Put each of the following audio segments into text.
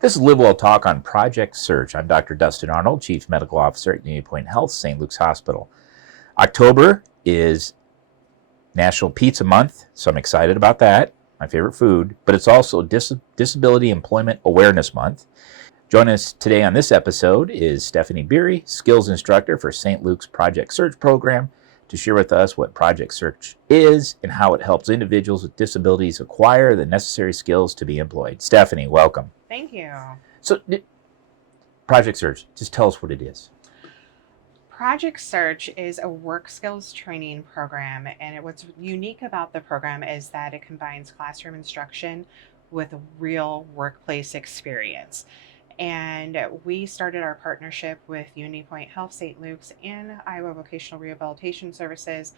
This is LiveWell Talk on Project Search. I'm Dr. Dustin Arnold, Chief Medical Officer at Unity Point Health, St. Luke's Hospital. October is National Pizza Month, so I'm excited about that, my favorite food, but it's also Disability Employment Awareness Month. Joining us today on this episode is Stephanie Beary, Skills Instructor for St. Luke's Project Search Program, to share with us what Project Search is and how it helps individuals with disabilities acquire the necessary skills to be employed. Stephanie, welcome. Thank you. So, Project Search, just tell us what it is. Project Search is a work skills training program, and what's unique about the program is that it combines classroom instruction with real workplace experience. And we started our partnership with Unity Point Health, St. Luke's, and Iowa Vocational Rehabilitation Services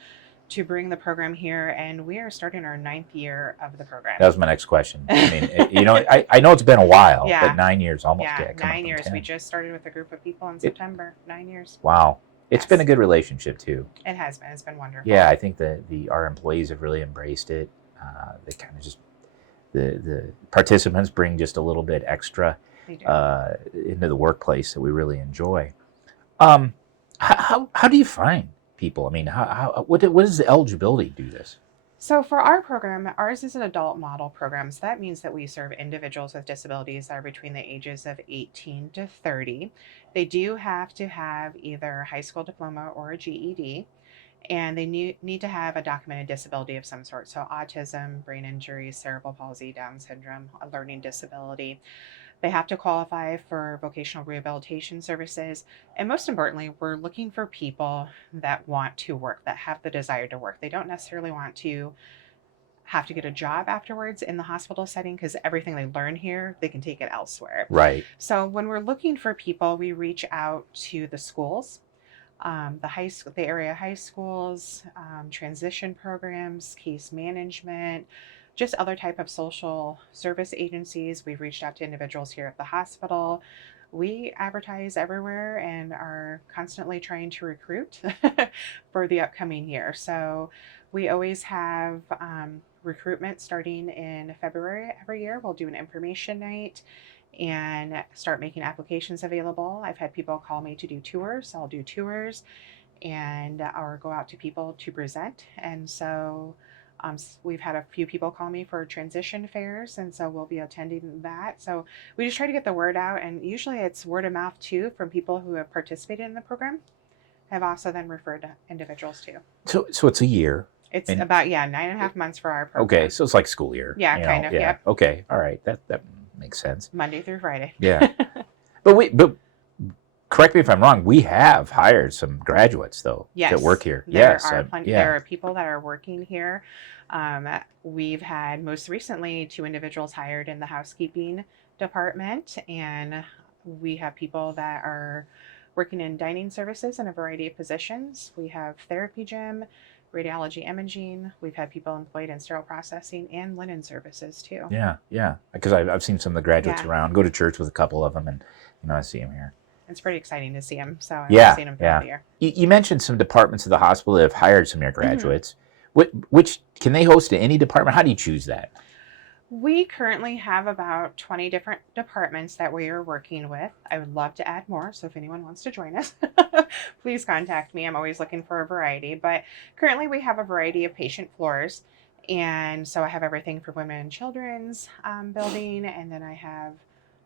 to bring the program here, and we are starting our 9th year of the program. That was my next question. I mean, I know it's been a while, Yeah. But 9 years almost. Yeah, 9 years. We just started with a group of people in September. 9 years. Wow. It's Yes. been a good relationship, too. It has been. It's been wonderful. Yeah, I think our employees have really embraced it. They kind of just, the participants bring just a little bit extra They do. into the workplace that we really enjoy. How do you find people? I mean, what does the eligibility do this? So for our program, ours is an adult model program. So that means that we serve individuals with disabilities that are between the ages of 18 to 30. They do have to have either a high school diploma or a GED, and they need to have a documented disability of some sort. So autism, brain injury, cerebral palsy, Down syndrome, a learning disability. They have to qualify for vocational rehabilitation services. And most importantly, we're looking for people that want to work, that have the desire to work. They don't necessarily want to have to get a job afterwards in the hospital setting, because everything they learn here, they can take it elsewhere. Right. So when we're looking for people, we reach out to the schools, the area high schools, transition programs, case management, just other type of social service agencies. We've reached out to individuals here at the hospital. We advertise everywhere and are constantly trying to recruit for the upcoming year. So we always have recruitment starting in February every year. We'll do an information night and start making applications available. I've had people call me to do tours. I'll do tours or go out to people to present. And so we've had a few people call me for transition fairs, and so we'll be attending that. So we just try to get the word out, and usually it's word of mouth too from people who have participated in the program, have also then referred to individuals too. So it's a year. It's about 9.5 months for our program. Okay, so it's like school year. Yeah, kind of. Yeah. Yep. Okay, all right, that makes sense. Monday through Friday. Yeah, but correct me if I'm wrong. We have hired some graduates though that work here. There are people that are working here. We've had most recently 2 individuals hired in the housekeeping department, and we have people that are working in dining services in a variety of positions. We have therapy gym, radiology imaging. We've had people employed in sterile processing and linen services too. Yeah, because I've seen some of the graduates around. Go to church with a couple of them, and I see them here. It's pretty exciting to see them. So I've seen them throughout the year. You mentioned some departments of the hospital that have hired some of your graduates. Mm-hmm. Which can they host in any department? How do you choose that? We currently have about 20 different departments that we are working with. I would love to add more, so if anyone wants to join us, please contact me. I'm always looking for a variety, but currently we have a variety of patient floors. And so I have everything for women and children's building, and then I have,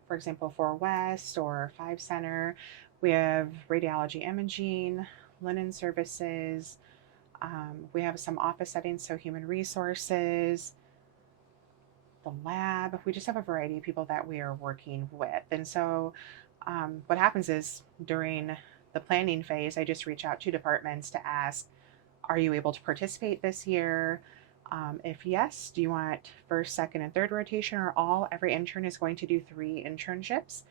for example, 4 West or 5 Center. We have radiology imaging, linen services. We have some office settings, so human resources, the lab. We just have a variety of people that we are working with. And so what happens is during the planning phase, I just reach out to departments to ask, are you able to participate this year? If yes, do you want first, second, and third rotation or all? Every intern is going to do 3 internships.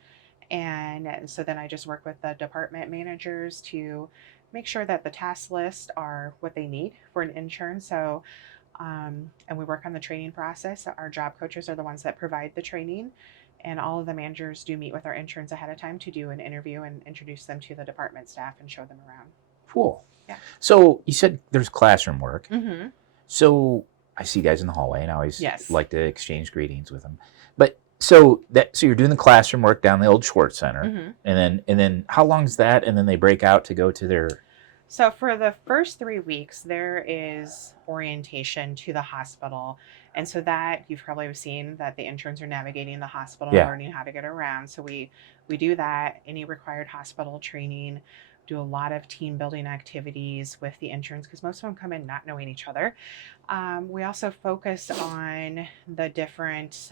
And so then I just work with the department managers to make sure that the task lists are what they need for an intern. So, and we work on the training process. Our job coaches are the ones that provide the training, and all of the managers do meet with our interns ahead of time to do an interview and introduce them to the department staff and show them around. Cool. Yeah. So you said there's classroom work. Mm-hmm. So I see guys in the hallway, and I always like to exchange greetings with them. But So you're doing the classroom work down the old Schwartz Center, Mm-hmm. and then how long is that? And then they break out to go to their. So for the first 3 weeks, there is orientation to the hospital. And so that you've probably seen that the interns are navigating the hospital and Yeah. learning how to get around. So we do that, any required hospital training, do a lot of team building activities with the interns because most of them come in not knowing each other. We also focus on the different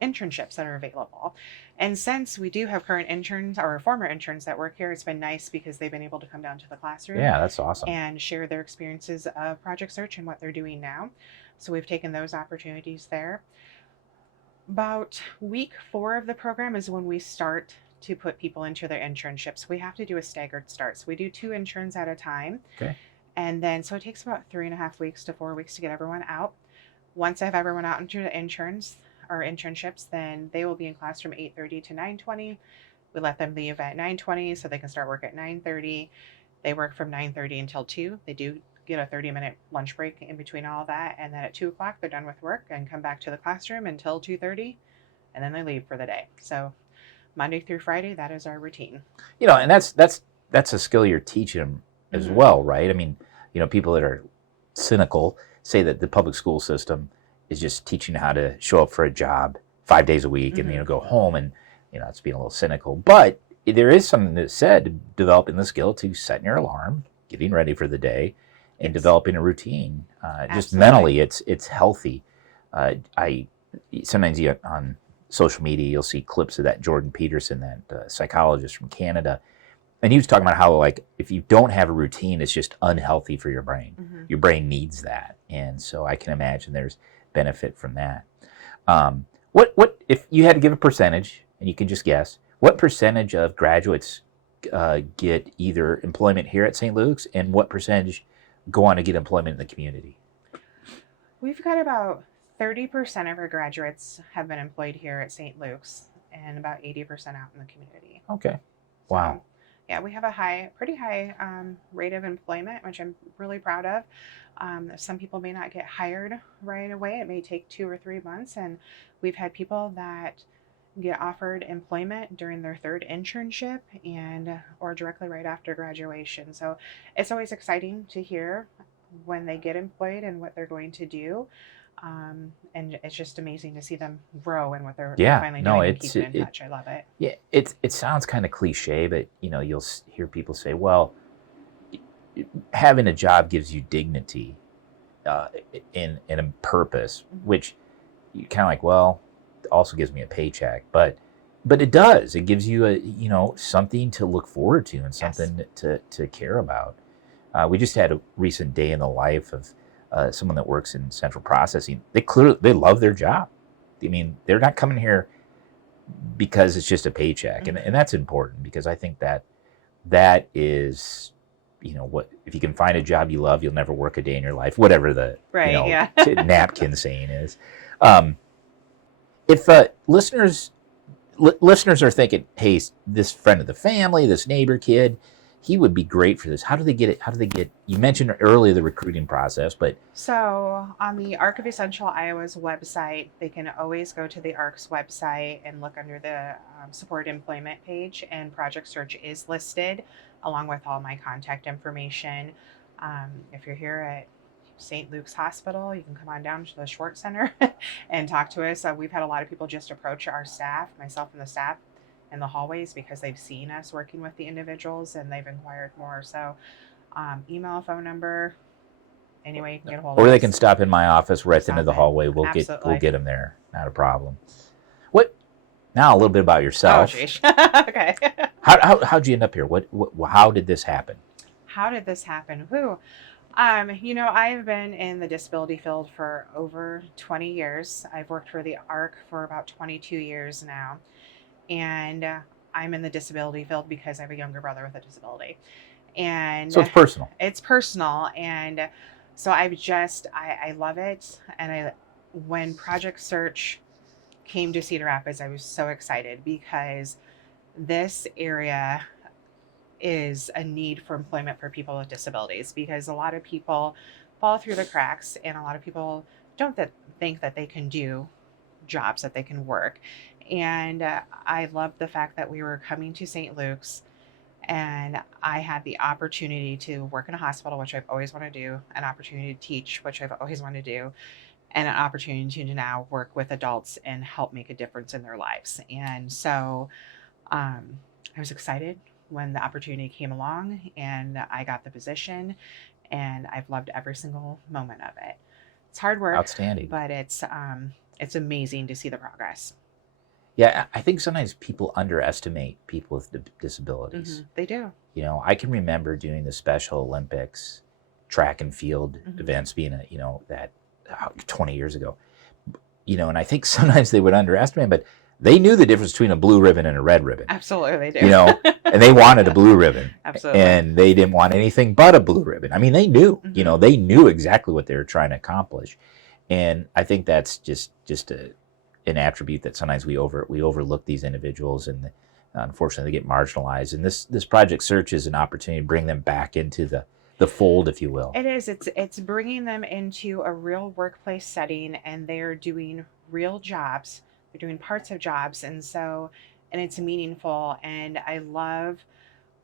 internships that are available. And since we do have current interns or former interns that work here, it's been nice because they've been able to come down to the classroom. Yeah, that's awesome. And share their experiences of Project Search and what they're doing now. So we've taken those opportunities there. About week 4 of the program is when we start to put people into their internships. We have to do a staggered start. So we do 2 interns at a time. Okay. And then, so it takes about 3.5 weeks to 4 weeks to get everyone out. Once I have everyone out into the internships, then they will be in class from 8:30 to 9:20. We let them leave at 9:20 so they can start work at 9:30. They work from 9:30 until 2. They do get a 30-minute lunch break in between all of that, and then at 2 o'clock they're done with work and come back to the classroom until 2:30, and then they leave for the day. So Monday through Friday, that is our routine. And that's a skill you're teaching them as well, right? I mean, people that are cynical say that the public school system is just teaching how to show up for a job 5 days a week and go home, and it's being a little cynical. But there is something that's said developing the skill to setting your alarm, getting ready for the day, and developing a routine. Just mentally, it's healthy. I sometimes on social media you'll see clips of that Jordan Peterson, that psychologist from Canada, and he was talking about how, like, if you don't have a routine, it's just unhealthy for your brain. Your brain needs that, and so I can imagine there's benefit from that. What if you had to give a percentage, and you can just guess, what percentage of graduates get either employment here at St. Luke's, and what percentage go on to get employment in the community? We've got about 30% of our graduates have been employed here at St. Luke's, and about 80% out in the community. Okay. Wow. So, yeah, we have a pretty high rate of employment, which I'm really proud of. Some people may not get hired right away. It may take 2 or 3 months, and we've had people that get offered employment during their 3rd internship or directly right after graduation. So it's always exciting to hear when they get employed and what they're going to do. And it's just amazing to see them grow and what they're finally doing and keeping in touch. I love it. Yeah, it sounds kind of cliche, but you'll hear people say, well, having a job gives you dignity and a purpose, which you kind of like, well, it also gives me a paycheck, but it does. It gives you something to look forward to and something to care about. We just had a recent day in the life of someone that works in central processing. They love their job. I mean, they're not coming here because it's just a paycheck, and that's important, because I think that is, what, if you can find a job you love, you'll never work a day in your life, whatever the napkin saying is. If listeners are thinking, hey, this friend of the family, this neighbor kid, he would be great for this. How do they get it? You mentioned earlier the recruiting process, but. So on the Arc of Essential Iowa's website, they can always go to the Arc's website and look under the support employment page, and Project Search is listed along with all my contact information. If you're here at St. Luke's Hospital, you can come on down to the Schwartz Center and talk to us. We've had a lot of people just approach our staff, myself and the staff, in the hallways because they've seen us working with the individuals and they've inquired more. So email, phone number, any way you can get a hold of us. Or they can stop in my office right at the end of the hallway. We'll get them there. Not a problem. Now a little bit about yourself. Oh, okay. How'd you end up here? How did this happen? How did this happen? I've been in the disability field for over 20 years. I've worked for the ARC for about 22 years now. And I'm in the disability field because I have a younger brother with a disability. And so it's personal. It's personal. And so I love it. And when Project Search came to Cedar Rapids, I was so excited because this area is a need for employment for people with disabilities, because a lot of people fall through the cracks and a lot of people don't think that they can do jobs that they can work. And I love the fact that we were coming to St. Luke's and I had the opportunity to work in a hospital, which I've always wanted to do, an opportunity to teach, which I've always wanted to do, and an opportunity to now work with adults and help make a difference in their lives. And so I was excited when the opportunity came along and I got the position, and I've loved every single moment of it. It's hard work. Outstanding. But it's amazing to see the progress. Yeah, I think sometimes people underestimate people with disabilities. They do. You know, I can remember doing the Special Olympics, track and field events being that 20 years ago. And I think sometimes they would underestimate, but they knew the difference between a blue ribbon and a red ribbon. Absolutely, they do. And they wanted a blue ribbon. Absolutely. And they didn't want anything but a blue ribbon. I mean, they knew, they knew exactly what they were trying to accomplish. And I think that's just an attribute that sometimes we overlook these individuals, and unfortunately they get marginalized. And this Project Search is an opportunity to bring them back into the fold, if you will. It is. It's bringing them into a real workplace setting, and they're doing real jobs. They're doing parts of jobs, and it's meaningful. And I love,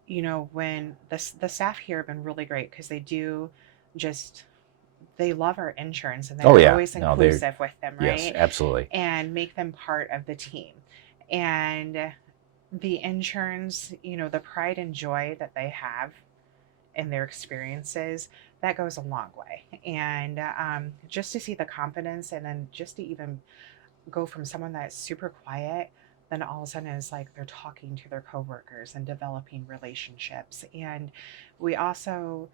when the staff here have been really great, because they love our insurance, and they're always inclusive with them, right? Yes, absolutely. And make them part of the team. And the interns, the pride and joy that they have in their experiences, that goes a long way. And just to see the confidence, and then just to even go from someone that's super quiet, then all of a sudden is like they're talking to their coworkers and developing relationships. And we also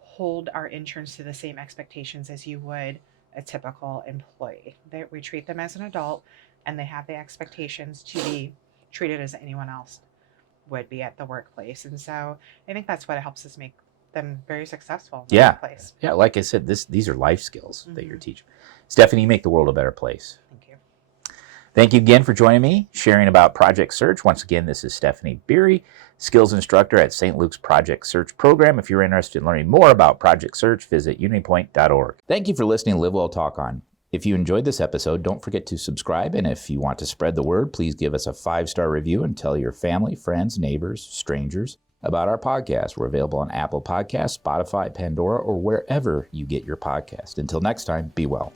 hold our interns to the same expectations as you would a typical employee. We treat them as an adult, and they have the expectations to be treated as anyone else would be at the workplace. And so I think that's what helps us make them very successful in the workplace. Yeah, like I said, these are life skills that you're teaching. Stephanie, you make the world a better place. Thank you. Thank you again for joining me, sharing about Project Search. Once again, this is Stephanie Beary, skills instructor at St. Luke's Project Search program. If you're interested in learning more about Project Search, visit unitypoint.org. Thank you for listening to LiveWell Talk On. If you enjoyed this episode, don't forget to subscribe. And if you want to spread the word, please give us a 5-star review and tell your family, friends, neighbors, strangers about our podcast. We're available on Apple Podcasts, Spotify, Pandora, or wherever you get your podcast. Until next time, be well.